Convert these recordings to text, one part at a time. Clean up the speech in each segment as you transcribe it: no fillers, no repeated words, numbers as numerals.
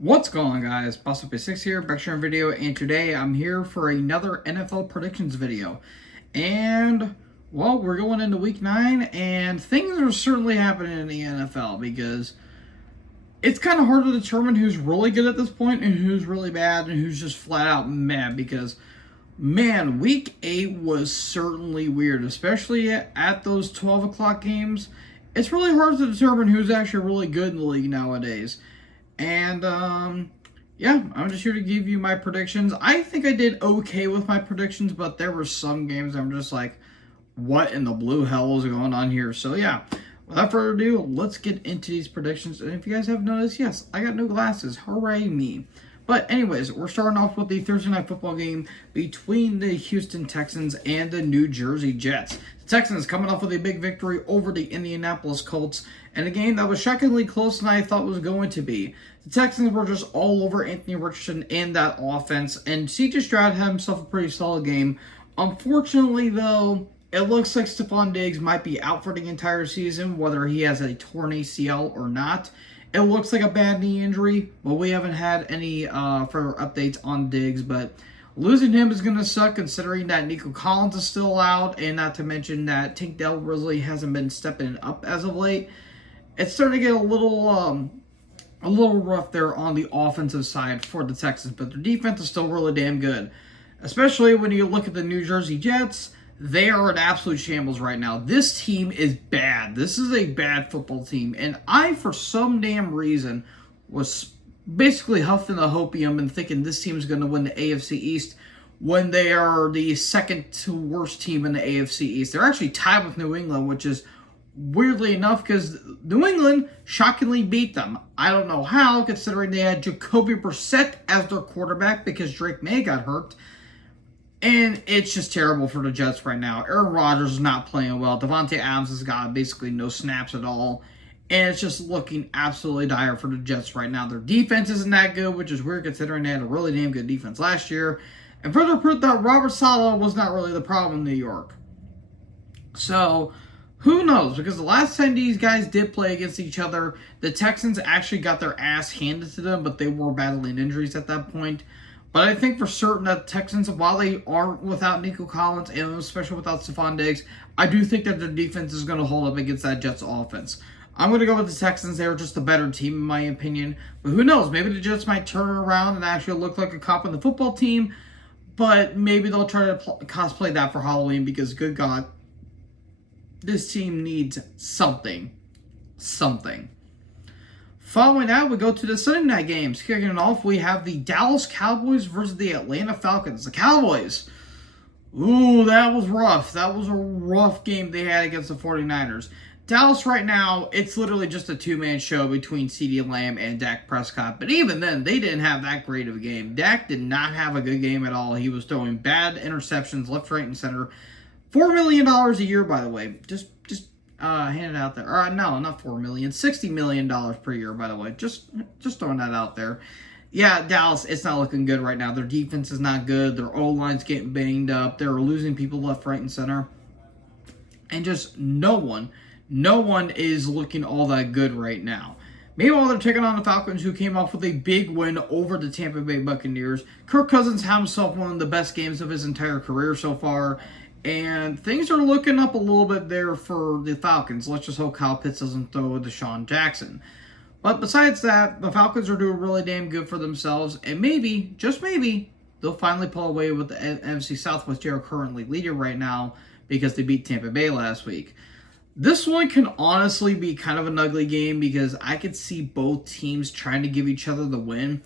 What's going on, guys? Boss6 here, back sharing video, and today I'm here for another NFL predictions video. And, well, we're going into week 9, and things are certainly happening in the NFL because it's kind of hard to determine who's really good at this point and who's really bad and who's just flat out mad because, man, week 8 was certainly weird, especially at those 12 o'clock games. It's really hard to determine who's actually really good in the league nowadays. And, yeah, I'm just here to give you my predictions. I think I did okay with my predictions, but there were some games I'm just like, what in the blue hell is going on here? So, yeah, without further ado, let's get into these predictions. And if you guys have noticed, yes, I got new glasses. Hooray me. But anyways, we're starting off with the Thursday Night Football game between the Houston Texans and the New Jersey Jets. The Texans coming off with a big victory over the Indianapolis Colts, and a game that was shockingly closer than I thought was going to be. The Texans were just all over Anthony Richardson and that offense, and C.J. Stroud had himself a pretty solid game. Unfortunately, though, it looks like Stefon Diggs might be out for the entire season, whether he has a torn ACL or not. It looks like a bad knee injury, but we haven't had any further updates on Diggs. But losing him is going to suck considering that Nico Collins is still out, and not to mention that Tank Dell really hasn't been stepping up as of late. It's starting to get a little rough there on the offensive side for the Texans, but their defense is still really damn good. Especially when you look at the New Jersey Jets. They are an absolute shambles right now. This team is bad. This is a bad football team. And I, for some damn reason, was basically huffing the hopium and thinking this team is going to win the AFC East when they are the second to worst team in the AFC East. They're actually tied with New England, which is weirdly enough because New England shockingly beat them. I don't know how, considering they had Jacoby Brissett as their quarterback because Drake May got hurt. And it's just terrible for the Jets right now. Aaron Rodgers is not playing well. Davante Adams has got basically no snaps at all. And it's just looking absolutely dire for the Jets right now. Their defense isn't that good, which is weird considering they had a really damn good defense last year. And further proof that Robert Saleh was not really the problem in New York. So, who knows? Because the last time these guys did play against each other, the Texans actually got their ass handed to them, but they were battling injuries at that point. But I think for certain that the Texans, while they aren't without Nico Collins and especially without Stefon Diggs, I do think that their defense is going to hold up against that Jets offense. I'm going to go with the Texans. They're just a better team in my opinion. But who knows? Maybe the Jets might turn around and actually look like a cop on the football team. But maybe they'll try to cosplay that for Halloween because, good God, this team needs something. Something. Following that, we go to the Sunday night games. Kicking it off, we have the Dallas Cowboys versus the Atlanta Falcons. The Cowboys, ooh, that was rough. That was a rough game they had against the 49ers. Dallas right now, it's literally just a two-man show between CeeDee Lamb and Dak Prescott. But even then, they didn't have that great of a game. Dak did not have a good game at all. He was throwing bad interceptions left, right, and center. $4 million a year, by the way. Just hand it out there. No, not $4 million. $60 million per year, by the way. Just throwing that out there. Yeah, Dallas, it's not looking good right now. Their defense is not good. Their O-line's getting banged up. They're losing people left, right, and center. And just no one is looking all that good right now. Meanwhile, they're taking on the Falcons, who came off with a big win over the Tampa Bay Buccaneers. Kirk Cousins had himself one of the best games of his entire career so far. And things are looking up a little bit there for the Falcons. Let's just hope Kyle Pitts doesn't throw to Deshaun Jackson. But besides that, the Falcons are doing really damn good for themselves. And maybe, just maybe, they'll finally pull away with the NFC South, which they are currently leading right now because they beat Tampa Bay last week. This one can honestly be kind of an ugly game because I could see both teams trying to give each other the win.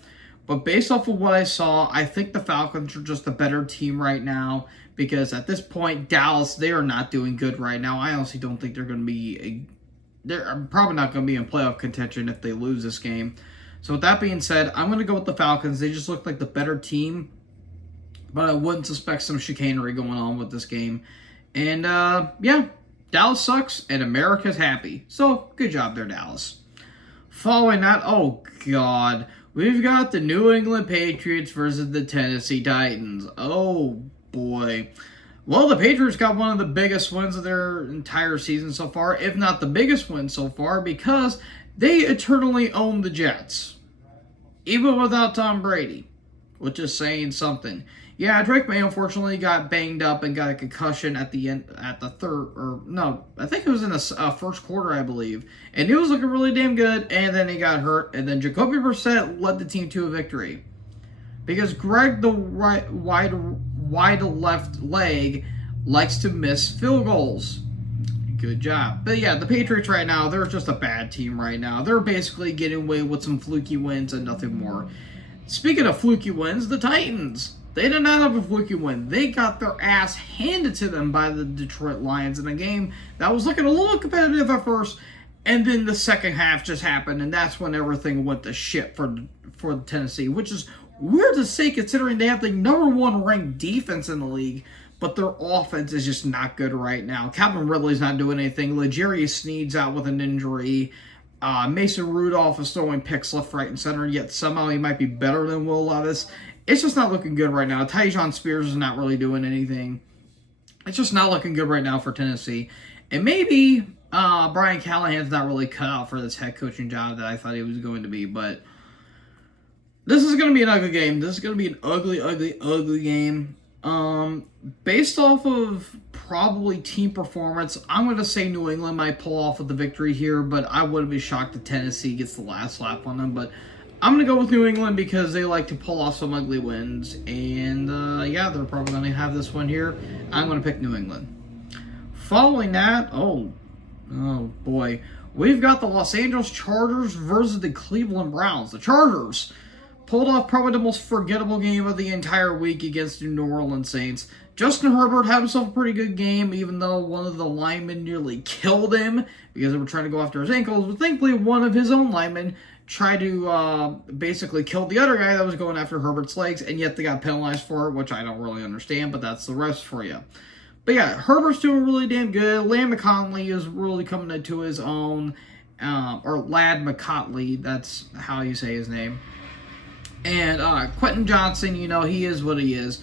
But based off of what I saw, I think the Falcons are just a better team right now. Because at this point, Dallas, they are not doing good right now. I honestly don't think they're going to be they're probably not going to be in playoff contention if they lose this game. So with that being said, I'm going to go with the Falcons. They just look like the better team. But I wouldn't suspect some chicanery going on with this game. And, yeah, Dallas sucks and America's happy. So, good job there, Dallas. Following that, oh, God. We've got the New England Patriots versus the Tennessee Titans. Oh, boy. Well, the Patriots got one of the biggest wins of their entire season so far, if not the biggest win so far, because they eternally own the Jets. even without Tom Brady, which is saying something. Yeah, Drake May unfortunately got banged up and got a concussion at the end, at the third, or no, I think it was in the first quarter, I believe. And he was looking really damn good, and then he got hurt, and then Jacoby Brissett led the team to a victory. Because Greg, the wide left leg, likes to miss field goals. Good job. But yeah, the Patriots right now, they're just a bad team right now. They're basically getting away with some fluky wins and nothing more. Speaking of fluky wins, the Titans. They did not have a fluky win. They got their ass handed to them by the Detroit Lions in a game that was looking a little competitive at first, and then the second half just happened, and that's when everything went to shit for Tennessee, which is weird to say considering they have the #1 ranked defense in the league, but their offense is just not good right now. Calvin Ridley's not doing anything. L'Jarius Sneed's out with an injury. Mason Rudolph is throwing picks left, right, and center, yet somehow he might be better than Will Levis. It's just not looking good right now. Tyjae Spears is not really doing anything. It's just not looking good right now for Tennessee. And maybe Brian Callahan's not really cut out for this head coaching job that I thought he was going to be. But this is going to be an ugly game. This is going to be an ugly, ugly, ugly game. Based off of probably team performance, I'm going to say New England might pull off with the victory here, but I wouldn't be shocked if Tennessee gets the last lap on them. But I'm going to go with New England because they like to pull off some ugly wins. And, yeah, they're probably going to have this one here. I'm going to pick New England. Following that, oh boy, we've got the Los Angeles Chargers versus the Cleveland Browns. The Chargers pulled off probably the most forgettable game of the entire week against the New Orleans Saints. Justin Herbert had himself a pretty good game, even though one of the linemen nearly killed him because they were trying to go after his ankles. But thankfully, one of his own linemen tried to basically kill the other guy that was going after Herbert's legs, and yet they got penalized for it, which I don't really understand, but that's the rest for you. But yeah, Herbert's doing really damn good. Ladd McConkey is really coming into his own, or Ladd McConkey, that's how you say his name. And Quentin Johnson, you know, he is what he is.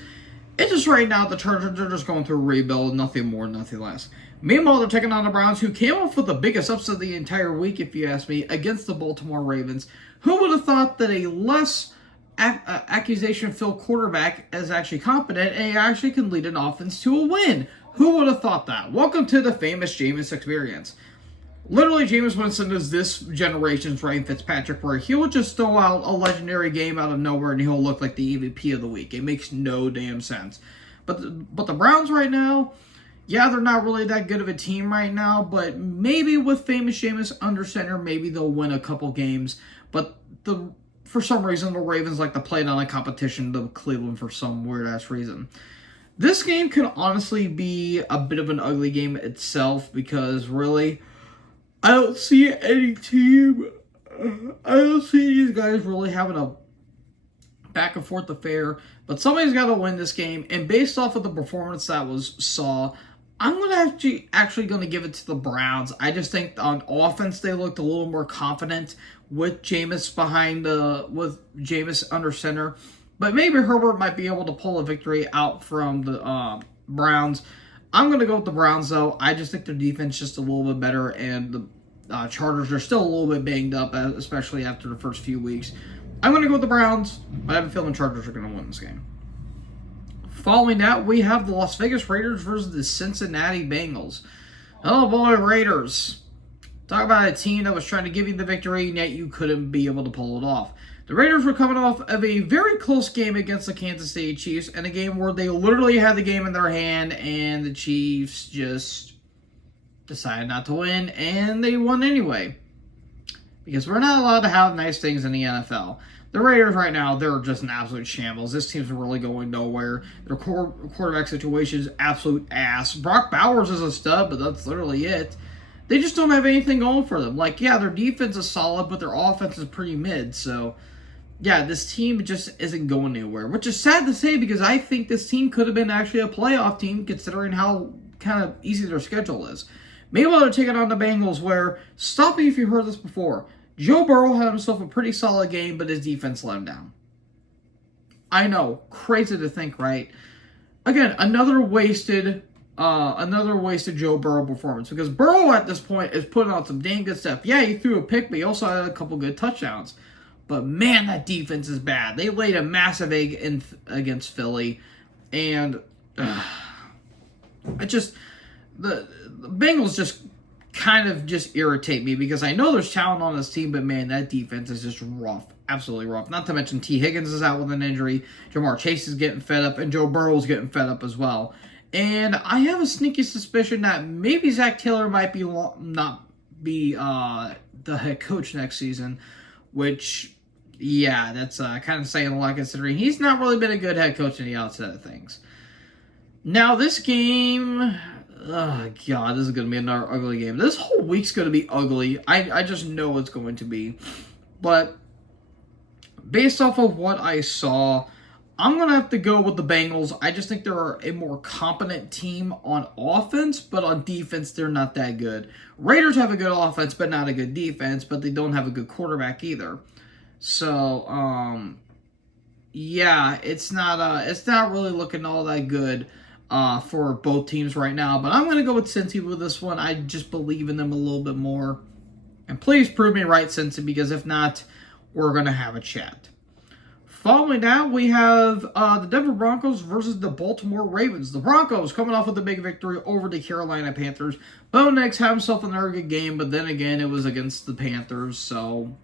It's just right now the Chargers are just going through a rebuild, nothing more, nothing less. Meanwhile, they're taking on the Browns, who came off with the biggest upset of the entire week, if you ask me, against the Baltimore Ravens. Who would have thought that a less accusation-filled quarterback is actually competent and he actually can lead an offense to a win? Who would have thought that? Welcome to the famous Jameis experience. Literally, Jameis Winston is this generation's Ryan Fitzpatrick, where he'll just throw out a legendary game out of nowhere and he'll look like the MVP of the week. It makes no damn sense. But the Browns right now, yeah, they're not really that good of a team right now, but maybe with famous Jameis under center, maybe they'll win a couple games. But for some reason, the Ravens like to play it on a competition to Cleveland for some weird-ass reason. This game could honestly be a bit of an ugly game itself because, really, I don't see any team. I don't see these guys really having a back and forth affair. But somebody's got to win this game. And based off of the performance that saw, I'm going to actually going to give it to the Browns. I just think on offense they looked a little more confident with Jameis with Jameis under center. But maybe Herbert might be able to pull a victory out from the Browns. I'm going to go with the Browns, though. I just think their defense is just a little bit better, and the Chargers are still a little bit banged up, especially after the first few weeks. I'm going to go with the Browns, but I have a feeling the Chargers are going to win this game. Following that, we have the Las Vegas Raiders versus the Cincinnati Bengals. Oh boy, Raiders. Talk about a team that was trying to give you the victory, and yet you couldn't be able to pull it off. The Raiders were coming off of a very close game against the Kansas City Chiefs, and a game where they literally had the game in their hand, and the Chiefs just decided not to win, and they won anyway. Because we're not allowed to have nice things in the NFL. The Raiders right now, they're just an absolute shambles. This team's really going nowhere. Their quarterback situation is absolute ass. Brock Bowers is a stud, but that's literally it. They just don't have anything going for them. Like, yeah, their defense is solid, but their offense is pretty mid, so yeah, this team just isn't going anywhere, which is sad to say because I think this team could have been actually a playoff team considering how kind of easy their schedule is. Meanwhile, they're taking on the Bengals where, stop me if you heard this before, Joe Burrow had himself a pretty solid game, but his defense let him down. I know, crazy to think, right? Again, another wasted Joe Burrow performance because Burrow at this point is putting on some dang good stuff. Yeah, he threw a pick, but he also had a couple good touchdowns. But man, that defense is bad. They laid a massive egg against Philly, and the Bengals just kind of just irritate me because I know there's talent on this team, but man, that defense is just rough. Absolutely rough. Not to mention T. Higgins is out with an injury, Jamar Chase is getting fed up, and Joe Burrow's getting fed up as well. And I have a sneaky suspicion that maybe Zach Taylor might not be the head coach next season, which, yeah, that's kind of saying a lot considering he's not really been a good head coach in the outset of things. Now, this game, oh, God, this is going to be another ugly game. This whole week's going to be ugly. I just know it's going to be. But based off of what I saw, I'm going to have to go with the Bengals. I just think they're a more competent team on offense, but on defense, they're not that good. Raiders have a good offense, but not a good defense, but they don't have a good quarterback either. So, yeah, it's not really looking all that good for both teams right now. But I'm going to go with Cincy with this one. I just believe in them a little bit more. And please prove me right, Cincy, because if not, we're going to have a chat. Following that, we have the Denver Broncos versus the Baltimore Ravens. The Broncos coming off with a big victory over the Carolina Panthers. Bo Nix had himself another good game, but then again, it was against the Panthers, so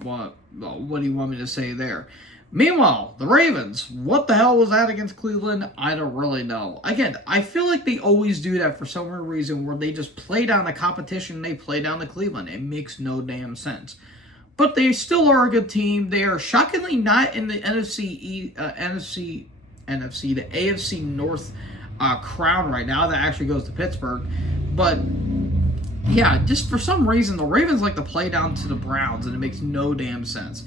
what do you want me to say there? Meanwhile, the Ravens, what the hell was that against Cleveland? I don't really know. Again, I feel like they always do that for some reason where they just play down the competition and they play down the Cleveland. It makes no damn sense. But they still are a good team. They are shockingly not in the NFC, the AFC North crown right now. That actually goes to Pittsburgh. But yeah, just for some reason, the Ravens like to play down to the Browns, and it makes no damn sense.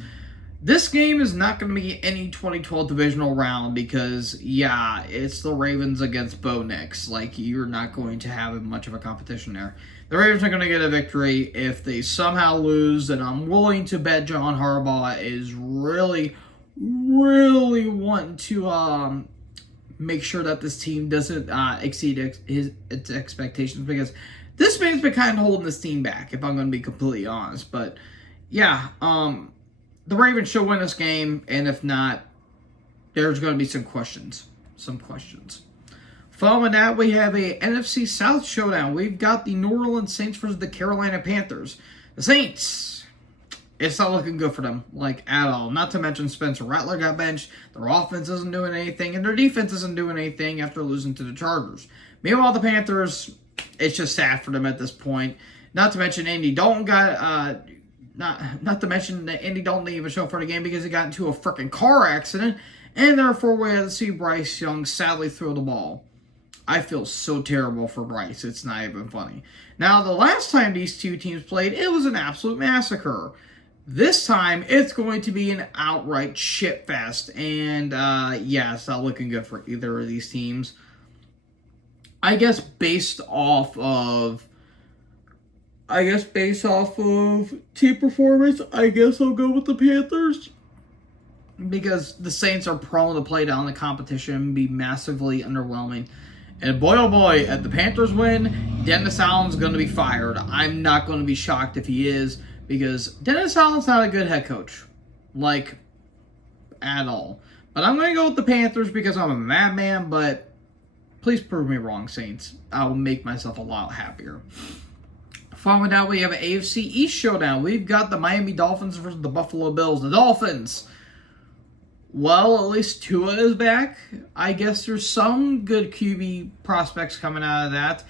This game is not going to be any 2012 divisional round because, yeah, it's the Ravens against Bo Nix. Like, you're not going to have much of a competition there. The Ravens are going to get a victory. If they somehow lose, then I'm willing to bet John Harbaugh is really, really wanting to make sure that this team doesn't exceed its expectations, because this man's been kind of holding this team back, if I'm going to be completely honest. But, yeah, the Ravens should win this game, and if not, there's going to be some questions. Following that, we have a NFC South showdown. We've got the New Orleans Saints versus the Carolina Panthers. The Saints, it's not looking good for them, like, at all. Not to mention Spencer Rattler got benched. Their offense isn't doing anything, and their defense isn't doing anything after losing to the Chargers. Meanwhile, the Panthers, it's just sad for them at this point. Not to mention Andy Dalton got... Not to mention that Andy Dalton didn't even show up for the game because he got into a freaking car accident, and therefore we had to see Bryce Young sadly throw the ball. I feel so terrible for Bryce. It's not even funny. Now, the last time these two teams played, it was an absolute massacre. This time, it's going to be an outright shitfest, and yeah, it's not looking good for either of these teams. I guess based off of team performance, I guess I'll go with the Panthers. Because the Saints are prone to play down the competition and be massively underwhelming. And boy, oh boy, if the Panthers win, Dennis Allen's going to be fired. I'm not going to be shocked if he is, because Dennis Allen's not a good head coach. Like, at all. But I'm going to go with the Panthers because I'm a madman, but please prove me wrong, Saints. I will make myself a lot happier. Following that, we have an AFC East showdown. We've got the Miami Dolphins versus the Buffalo Bills. The Dolphins, well, at least Tua is back. I guess there's some good QB prospects coming out of that.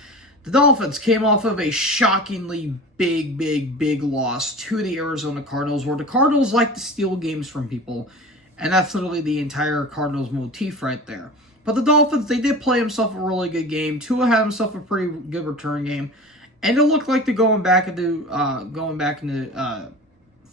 The Dolphins came off of a shockingly big loss to the Arizona Cardinals, where the Cardinals like to steal games from people, and that's literally the entire Cardinals motif right there. But the Dolphins, they did play himself a really good game. Tua had himself a pretty good return game. And it looked like they're going back into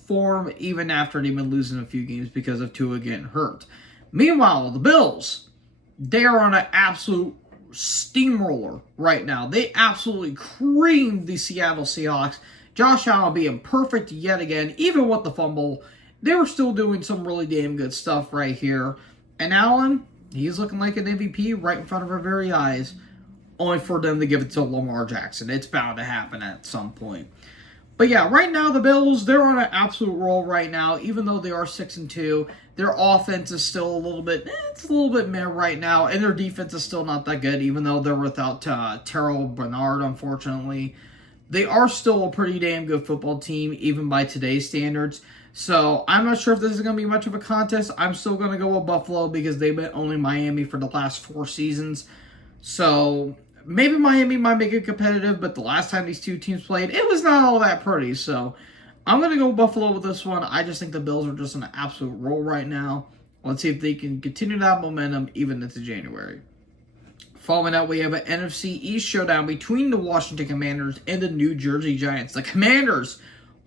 form even after they've been losing a few games because of Tua getting hurt. Meanwhile, the Bills, they are on an absolute steamroller right now. They absolutely creamed the Seattle Seahawks. Josh Allen being perfect yet again, even with the fumble. They were still doing some really damn good stuff right here. And Allen, he's looking like an MVP right in front of our very eyes, only for them to give it to Lamar Jackson. It's bound to happen at some point. But yeah, right now the Bills, they're on an absolute roll right now. Even though they are 6-2, their offense is still a little bit, it's a little bit meh right now, and their defense is still not that good. Even though they're without Terrell Bernard, unfortunately, they are still a pretty damn good football team, even by today's standards. So I'm not sure if this is going to be much of a contest. I'm still going to go with Buffalo because they've been owning Miami for the last 4 seasons. So maybe Miami might make it competitive, but the last time these two teams played, it was not all that pretty. So I'm going to go Buffalo with this one. I just think the Bills are just on an absolute roll right now. Let's see if they can continue that momentum even into January. Following that, we have an NFC East showdown between the Washington Commanders and the New Jersey Giants. The Commanders,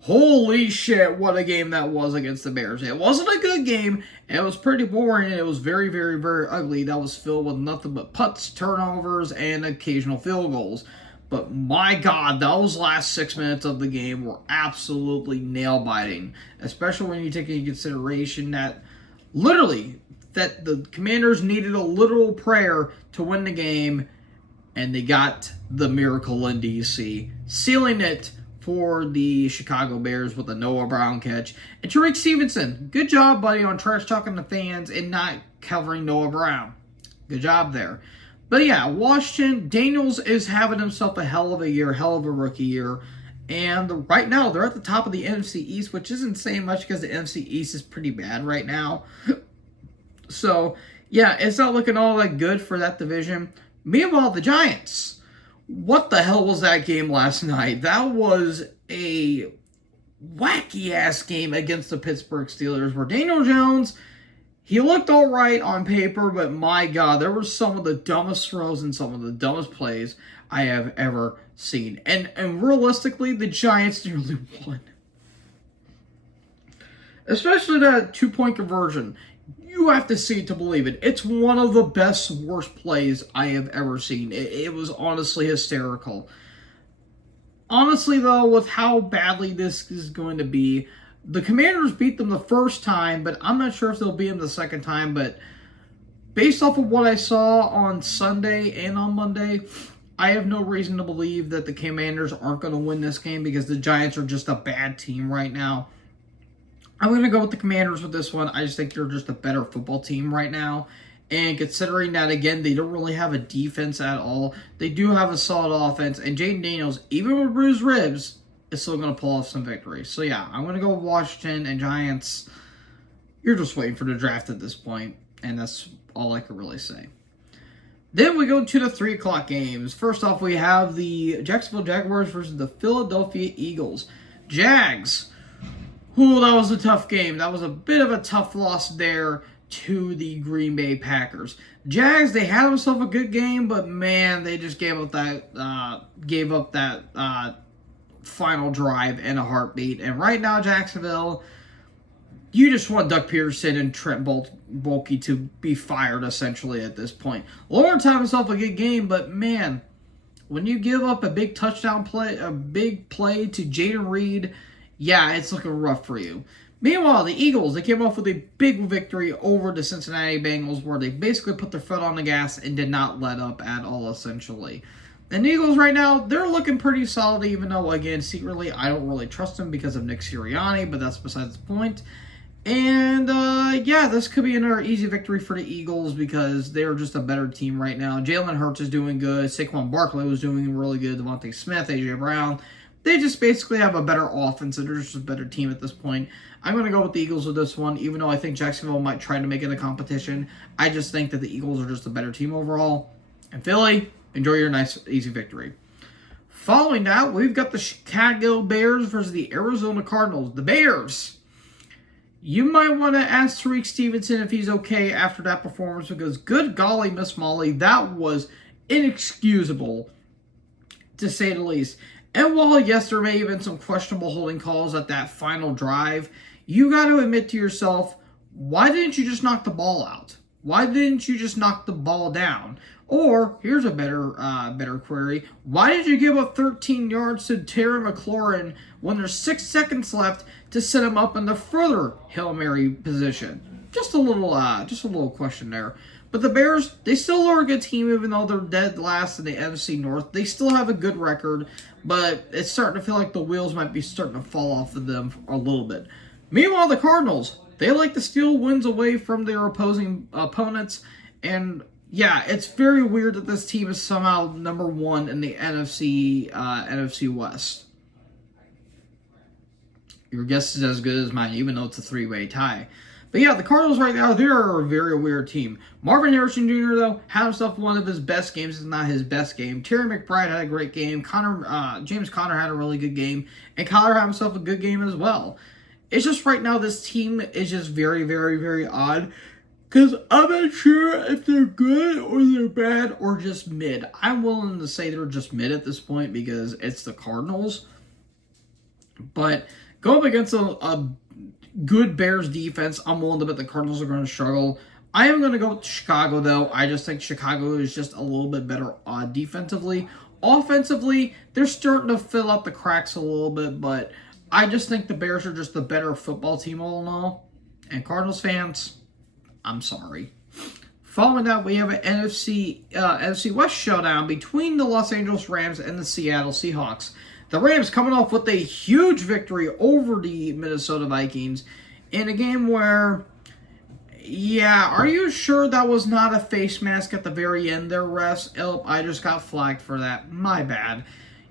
holy shit, what a game that was against the Bears. It wasn't a good game. It was pretty boring, and it was very, very, very ugly. That was filled with nothing but putts, turnovers, and occasional field goals. But my God, those last 6 minutes of the game were absolutely nail-biting, especially when you take into consideration that literally that the Commanders needed a literal prayer to win the game, and they got the miracle in DC, sealing it for the Chicago Bears with a Noah Brown catch. And Tariq Stevenson, good job, buddy, on trash talking the fans and not covering Noah Brown. Good job there. But yeah, Washington, Daniels is having himself a hell of a year, hell of a rookie year. And right now, they're at the top of the NFC East, which isn't saying much because the NFC East is pretty bad right now. So, yeah, it's not looking all that good for that division. Meanwhile, the Giants. What the hell was that game last night? That was a wacky-ass game against the Pittsburgh Steelers where Daniel Jones, he looked all right on paper, but my God, there were some of the dumbest throws and some of the dumbest plays I have ever seen. And realistically, the Giants nearly won. Especially that 2-point conversion. You have to see it to believe it. It's one of the best, worst plays I have ever seen. It was honestly hysterical. Honestly, though, with how badly this is going to be, the Commanders beat them the first time, but I'm not sure if they'll beat them the second time. But based off of what I saw on Sunday and on Monday, I have no reason to believe that the Commanders aren't going to win this game because the Giants are just a bad team right now. I'm going to go with the Commanders with this one. I just think they're just a better football team right now. And considering that, again, they don't really have a defense at all. They do have a solid offense. And Jaden Daniels, even with bruised ribs, is still going to pull off some victories. So, yeah, I'm going to go with Washington and Giants. You're just waiting for the draft at this point. And that's all I could really say. Then we go to the 3 o'clock games. First off, we have the Jacksonville Jaguars versus the Philadelphia Eagles. Jags. Ooh, that was a tough game. That was a bit of a tough loss there to the Green Bay Packers. Jags, they had themselves a good game, but man, they just gave up that final drive in a heartbeat. And right now, Jacksonville, you just want Doug Peterson and Trent Baalke to be fired essentially at this point. Lawrence had himself a good game, but man, when you give up a big touchdown play, a big play to Jaden Reed, yeah, it's looking rough for you. Meanwhile, the Eagles, they came off with a big victory over the Cincinnati Bengals where they basically put their foot on the gas and did not let up at all, essentially. And the Eagles right now, they're looking pretty solid, even though, again, secretly, I don't really trust them because of Nick Sirianni, but that's besides the point. And, yeah, this could be another easy victory for the Eagles because they're just a better team right now. Jalen Hurts is doing good. Saquon Barkley was doing really good. Devontae Smith, A.J. Brown. They just basically have a better offense, and they're just a better team at this point. I'm going to go with the Eagles with this one, even though I think Jacksonville might try to make it a competition. I just think that the Eagles are just a better team overall. And Philly, enjoy your nice, easy victory. Following that, we've got the Chicago Bears versus the Arizona Cardinals. The Bears. You might want to ask Tariq Stevenson if he's okay after that performance because good golly, Miss Molly, that was inexcusable, to say the least. And while, yes, there may have been some questionable holding calls at that final drive, you got to admit to yourself, why didn't you just knock the ball out? Why didn't you just knock the ball down? Or, here's a better query, why did you give up 13 yards to Terry McLaurin when there's 6 seconds left to set him up in the further Hail Mary position? just a little question there. But the Bears, they still are a good team, even though they're dead last in the NFC North. They still have a good record, but it's starting to feel like the wheels might be starting to fall off of them a little bit. Meanwhile, the Cardinals, they like to steal wins away from their opposing opponents, and yeah, it's very weird that this team is somehow number one in the NFC West. Your guess is as good as mine, even though it's a three-way tie. But yeah, the Cardinals right now, they're a very weird team. Marvin Harrison Jr., though, had himself one of his best games, if not his best game. Terry McBride had a great game. James Conner had a really good game. And Kyler had himself a good game as well. It's just right now, this team is just very, very, very odd. Because I'm not sure if they're good or they're bad or just mid. I'm willing to say they're just mid at this point because it's the Cardinals. But going up against a good Bears defense, I'm willing to bet the Cardinals are going to struggle. I am going to go with Chicago, though. I just think Chicago is just a little bit better defensively. Offensively, they're starting to fill out the cracks a little bit, but I just think the Bears are just the better football team all in all. And Cardinals fans, I'm sorry. Following that, we have an NFC West showdown between the Los Angeles Rams and the Seattle Seahawks. The Rams coming off with a huge victory over the Minnesota Vikings in a game where, yeah, are you sure that was not a face mask at the very end there, refs? Oh, I just got flagged for that. My bad.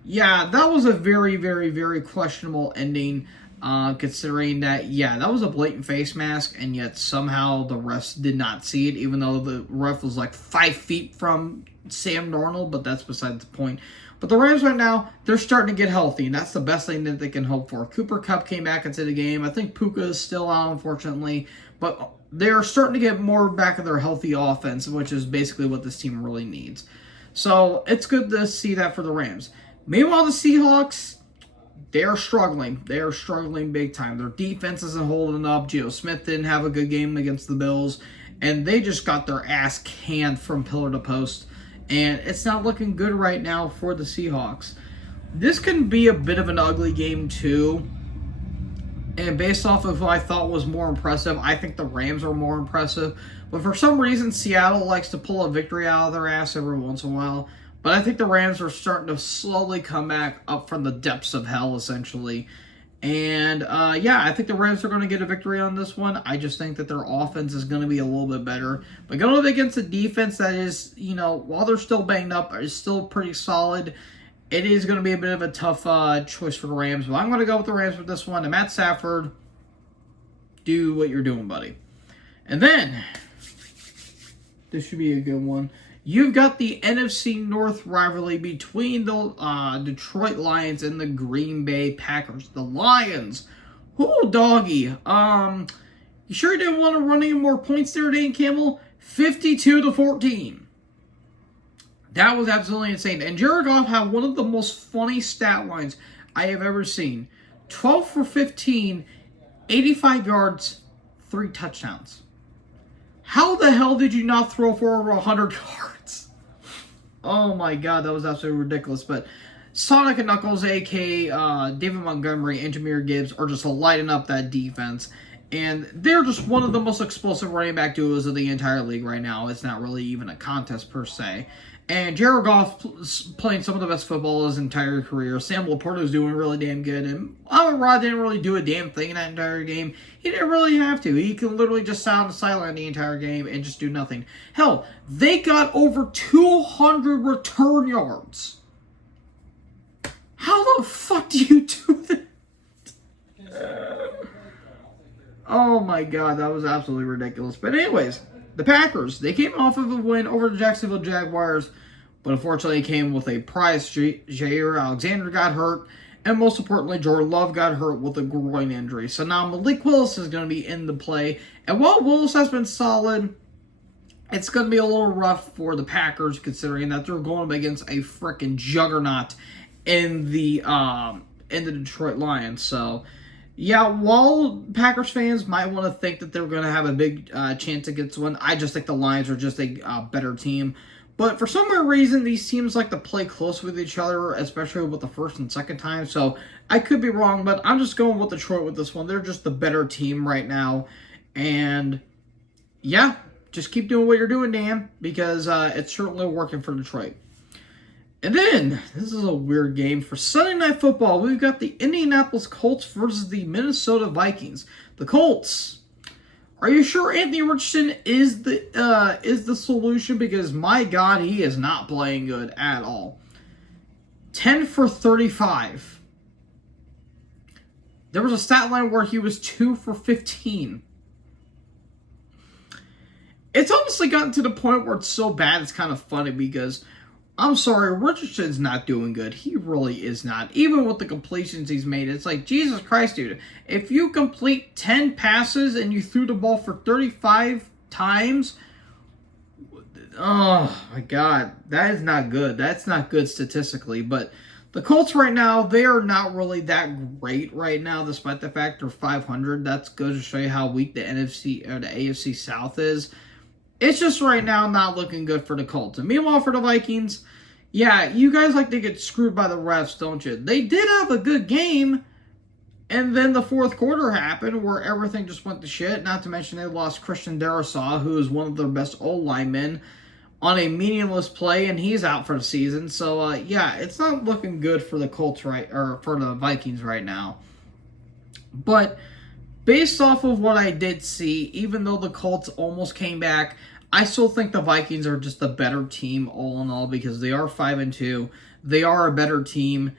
Yeah, that was a very, very, very questionable ending, considering that, yeah, that was a blatant face mask, and yet somehow the refs did not see it, even though the ref was like 5 feet from Sam Darnold, but that's beside the point. But the Rams right now, they're starting to get healthy, and that's the best thing that they can hope for. Cooper Kupp came back into the game. I think Puka is still out, unfortunately. But they're starting to get more back of their healthy offense, which is basically what this team really needs. So it's good to see that for the Rams. Meanwhile, the Seahawks, they're struggling. They're struggling big time. Their defense isn't holding up. Geno Smith didn't have a good game against the Bills, and they just got their ass canned from pillar to post. And it's not looking good right now for the Seahawks. This can be a bit of an ugly game, too. And based off of who I thought was more impressive, I think the Rams are more impressive. But for some reason, Seattle likes to pull a victory out of their ass every once in a while. But I think the Rams are starting to slowly come back up from the depths of hell, essentially. And, yeah, I think the Rams are going to get a victory on this one. I just think that their offense is going to be a little bit better. But going up against a defense that is, you know, while they're still banged up, is still pretty solid, it is going to be a bit of a tough choice for the Rams. But I'm going to go with the Rams with this one. And Matt Stafford, do what you're doing, buddy. And then, this should be a good one. You've got the NFC North rivalry between the Detroit Lions and the Green Bay Packers. The Lions. Ooh, doggy. You sure you didn't want to run any more points there, Dan Campbell? 52-14. That was absolutely insane. And Jared Goff had one of the most funny stat lines I have ever seen. 12 for 15, 85 yards, 3 touchdowns. How the hell did you not throw for over 100 yards? Oh my god, that was absolutely ridiculous. But Sonic and Knuckles, a.k.a. David Montgomery, and Jahmyr Gibbs are just lighting up that defense. And they're just one of the most explosive running back duos of the entire league right now. It's not really even a contest per se. And Jared Goff playing some of the best football his entire career. Sam Laporta is doing really damn good. And Amon-Ra didn't really do a damn thing in that entire game. He didn't really have to. He can literally just sit on the sideline the entire game and just do nothing. Hell, they got over 200 return yards. How the fuck do you do that? Oh my god, that was absolutely ridiculous. But anyways, the Packers, they came off of a win over the Jacksonville Jaguars, but unfortunately it came with a price. Jair Alexander got hurt, and most importantly, Jordan Love got hurt with a groin injury. So now Malik Willis is going to be in the play. And while Willis has been solid, it's going to be a little rough for the Packers, considering that they're going up against a freaking juggernaut in the Detroit Lions. So yeah, while Packers fans might want to think that they're going to have a big chance against one, I just think the Lions are just a better team. But for some weird reason, these teams like to play close with each other, especially with the first and second time. So I could be wrong, but I'm just going with Detroit with this one. They're just the better team right now. And yeah, just keep doing what you're doing, Dan, because it's certainly working for Detroit. And then, this is a weird game. For Sunday Night Football, we've got the Indianapolis Colts versus the Minnesota Vikings. The Colts. Are you sure Anthony Richardson is the solution? Because, my God, he is not playing good at all. 10 for 35. There was a stat line where he was 2 for 15. It's honestly gotten to the point where it's so bad it's kind of funny because... I'm sorry, Richardson's not doing good. He really is not. Even with the completions he's made, it's like, Jesus Christ, dude. If you complete 10 passes and you threw the ball for 35 times, oh, my God. That is not good. That's not good statistically. But the Colts right now, they are not really that great right now, despite the fact they're 500. That's good to show you how weak the NFC or the AFC South is. It's just right now not looking good for the Colts. And meanwhile, for the Vikings, yeah, you guys like to get screwed by the refs, don't you? They did have a good game, and then the fourth quarter happened where everything just went to shit. Not to mention they lost Christian Darrisaw, who is one of their best old linemen, on a meaningless play, and he's out for the season. So, yeah, it's not looking good for the Colts or for the Vikings right now. But based off of what I did see, even though the Colts almost came back, I still think the Vikings are just a better team all in all because they are 5-2. They are a better team,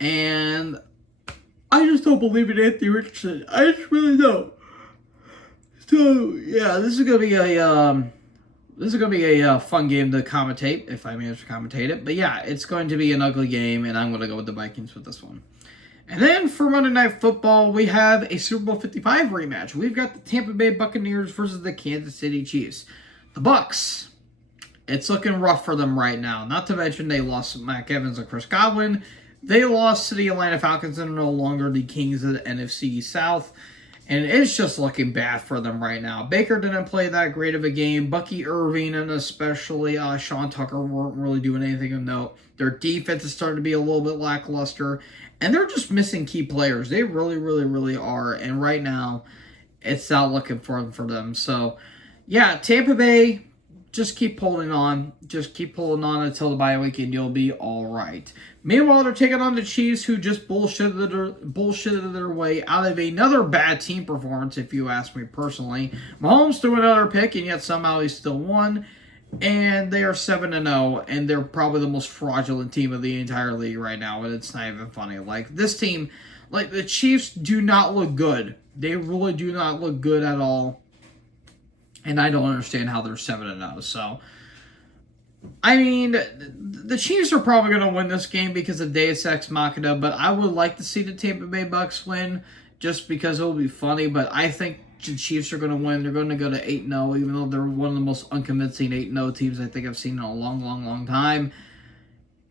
and I just don't believe in Anthony Richardson. I just really don't. So yeah, this is gonna be a fun game to commentate if I manage to commentate it. But yeah, it's going to be an ugly game, and I'm gonna go with the Vikings with this one. And then for Monday Night Football, we have a Super Bowl 55 rematch. We've got the Tampa Bay Buccaneers versus the Kansas City Chiefs. The Bucs, it's looking rough for them right now. Not to mention they lost Mike Evans and Chris Godwin. They lost to the Atlanta Falcons and are no longer the kings of the NFC South. And it's just looking bad for them right now. Baker didn't play that great of a game. Bucky Irving and especially Sean Tucker weren't really doing anything of note. Their defense is starting to be a little bit lackluster. And they're just missing key players. They really, really, really are. And right now, it's not looking for them. So, yeah, Tampa Bay, just keep holding on. Just keep holding on until the bye week and you'll be all right. Meanwhile, they're taking on the Chiefs, who just bullshitted their way out of another bad team performance, if you ask me personally. Mahomes threw another pick, and yet somehow he still won. And they are 7-0, and they're probably the most fraudulent team of the entire league right now, and it's not even funny. Like, this team, like, the Chiefs do not look good. They really do not look good at all. And I don't understand how they're 7-0. So, I mean, the Chiefs are probably going to win this game because of Deus Ex Machina, but I would like to see the Tampa Bay Bucs win just because it will be funny, but I think the Chiefs are going to win. They're going to go to 8-0, even though they're one of the most unconvincing 8-0 teams I think I've seen in a long, long, long time.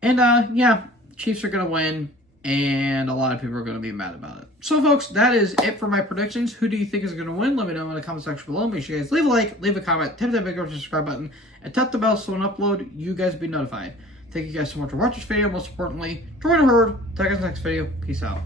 And, yeah, Chiefs are going to win, and a lot of people are going to be mad about it. So, folks, that is it for my predictions. Who do you think is going to win? Let me know in the comment section below. Make sure you guys leave a like, leave a comment, tap that big subscribe button, and tap the bell so when I upload, you guys be notified. Thank you guys so much for watching this video. Most importantly, join the herd. Talk guys next video. Peace out.